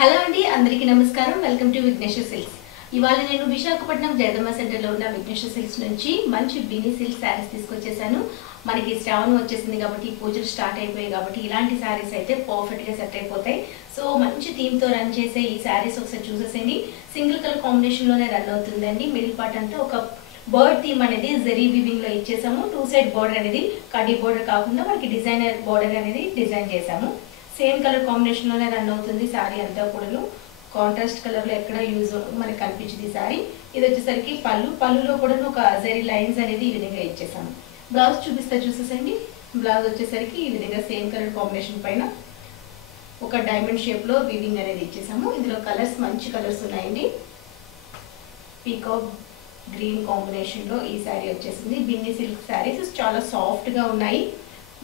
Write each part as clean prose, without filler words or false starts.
Hello అండి, అందరికీ నమస్కారం. Welcome to Vighneshwara silks. ఇవాళ నేను విశాఖపట్నం జయదమ్మ సెంటర్లో ఉన్న విఘ్నేశ్వర సిల్క్స్ నుంచి మంచి బినీ సిల్క్ శారీస్ తీసుకొచ్చేసాను. మనకి శ్రావణం వచ్చేసింది కాబట్టి పూజలు స్టార్ట్ అయిపోయాయి కాబట్టి ఇలాంటి శారీస్ అయితే పర్ఫెక్ట్గా సెట్ అయిపోతాయి. సో మంచి థీమ్తో రన్ చేసే ఈ శారీస్ ఒకసారి చూసేసేయండి. సింగిల్ కలర్ కాంబినేషన్లోనే రన్ అవుతుందండి. మిడిల్ పార్ట్ అంతా ఒక బర్డ్ థీమ్ అనేది జెరీ వీవింగ్ లో ఇచ్చేసాము. 2 సైడ్ బోర్డర్ అనేది కడ్డీ బోర్డర్ కాకుండా మనకి డిజైనర్ బోర్డర్ అనేది డిజైన్ చేసాము. సేమ్ కలర్ కాంబినేషన్ లోనే రన్ అవుతుంది శారీ అంతా కూడా. కాంట్రాస్ట్ కలర్ లో ఎక్కడ యూజ్ మనకి కనిపించింది శారీ. ఇది వచ్చేసరికి పళ్ళులో కూడా ఒక జెరీ లైన్స్ అనేది ఈ విధంగా ఇచ్చేసాము. బ్లౌజ్ చూసేసండి. బ్లౌజ్ వచ్చేసరికి ఈ విధంగా సేమ్ కలర్ కాంబినేషన్ పైన ఒక డైమండ్ షేప్ లో వీవింగ్ అనేది ఇచ్చేసాము. ఇందులో కలర్స్ మంచి కలర్స్ ఉన్నాయండి. పీకాక్ గ్రీన్ కాంబినేషన్ లో ఈ శారీ వచ్చేసింది. బిన్నీ సిల్క్ శారీస్ చాలా సాఫ్ట్ గా ఉన్నాయి.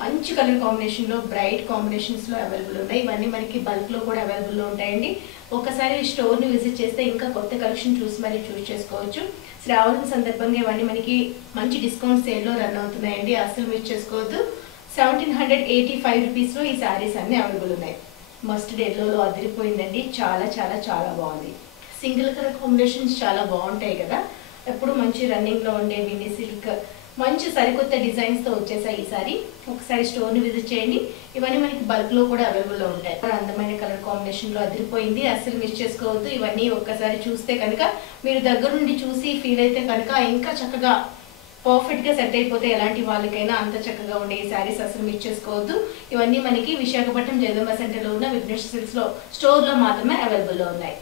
మంచి కలర్ కాంబినేషన్ లో బ్రైట్ కాంబినేషన్స్ లో అవైలబుల్ ఉన్నాయి. ఇవన్నీ మనకి బల్క్ లో కూడా అవైలబుల్ లో ఉంటాయండి. ఒకసారి స్టోర్ ని విజిట్ చేస్తే ఇంకా కొత్త కలెక్షన్ చూసి మరి చూస్ చేసుకోవచ్చు. శ్రావణం సందర్భంగా ఇవన్నీ మనకి మంచి డిస్కౌంట్ సేల్ లో రన్ అవుతున్నాయండి. అసలు మిస్ చేసుకోవద్దు. 1785 రూపీస్ లో ఈ శారీస్ అన్ని అవైలబుల్ ఉన్నాయి. మస్టర్డ్ ఎల్లో అదిరిపోయిందండి. చాలా చాలా చాలా బాగుంది. సింగిల్ కలర్ కాంబినేషన్స్ చాలా బాగుంటాయి కదా. ఎప్పుడు మంచి రన్నింగ్ లో ఉండే బిన్నీ సిల్క్ మంచి సరికొత్త డిజైన్స్ తో వచ్చేసాయి ఈసారి. ఒకసారి స్టోర్ ని విజిట్ చేయండి. ఇవన్నీ మనకి బల్క్ లో కూడా అవైలబుల్ లో ఉంటాయి. అందమైన కలర్ కాంబినేషన్ లో అదిరిపోయింది. అసలు మిస్ చేసుకోవద్దు. ఇవన్నీ ఒక్కసారి చూస్తే కనుక మీరు దగ్గర నుండి చూసి ఫీల్ అయితే కనుక ఇంకా చక్కగా పర్ఫెక్ట్ గా సెట్ అయిపోతే ఎలాంటి వాళ్ళకైనా అంత చక్కగా ఉండే ఈ శారీస్ అసలు మిస్ చేసుకోవద్దు. ఇవన్నీ మనకి విశాఖపట్నం జయదమ్మ సెంటర్ లో ఉన్న విఘ్నేశ్వర సిల్క్స్ లో స్టోర్ లో మాత్రమే అవైలబుల్ లో ఉన్నాయి.